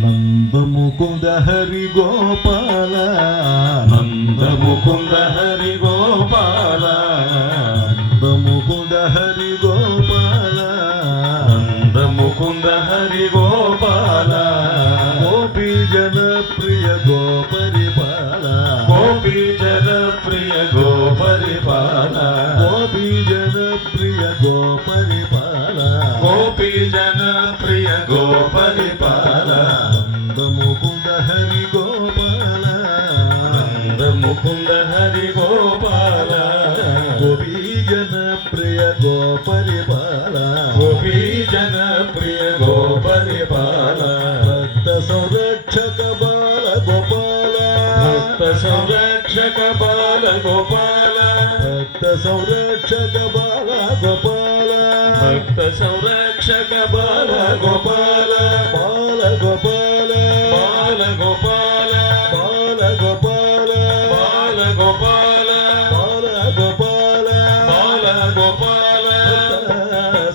నందముకుంద Hari Gopala నందముకుంద Hari Gopala Jan Priya గోపరిపాల. Gopi Jan Priya గోపరిపాల. Gopi Jan Priya గోపరిపాల. నందముకుంద Hari Gopala. నందముకుంద Hari Gopala. Gopi Jan Priya గోపరిపాల. Gopi Jan Priya గోపరిపాల. Bhakta సంరక్షక Bala Gopala. Bhakta సంరక్షక Bala Gopala Bhakta సంరక్షక Bala Gopala Bhakta సంరక్షక Bala Gopala Bala Gopala Bala Gopala Bala Gopala Bala Gopala Bala Gopala Bala Gopala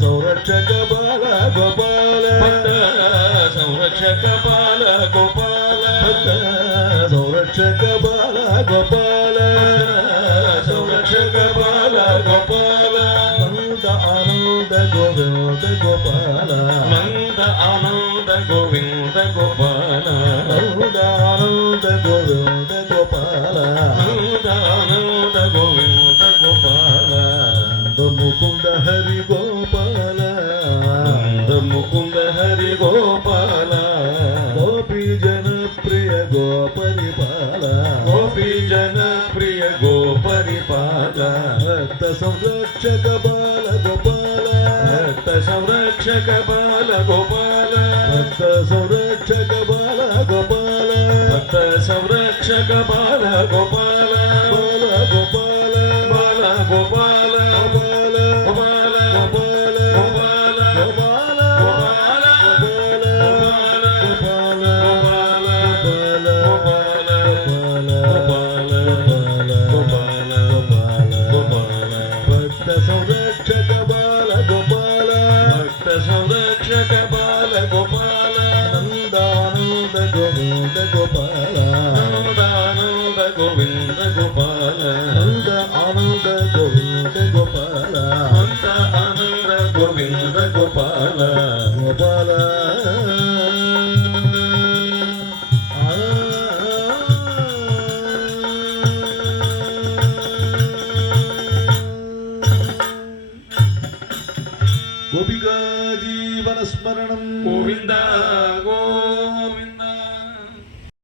సంరక్షక Bala Gopala సంరక్షక Bala Gopala సంరక్షక Gopala సంరక్షక Bala Gopala. Nanda Ananda Govinda Gopala. Nanda Ananda Govinda Gopala. Nanda Ananda Govinda Gopala. Nanda Ananda Govinda Gopala. Mukunda Hari Gopala Nanda Mukunda Hari Gopala Jan Priya గోపరిపాల. Bhakta సంరక్షక Bala Gopala. Bhakta సంరక్షక Bala Gopala. Bhakta సంరక్షక Bala Gopala. Bhakta సంరక్షక Bala Gopala. Bala Gopala. సంరక్షక Bala Gopala. Nandananda Govinda Gopala. ఆనందానంద Govinda. ജീവനസ്മരണം Govinda Govinda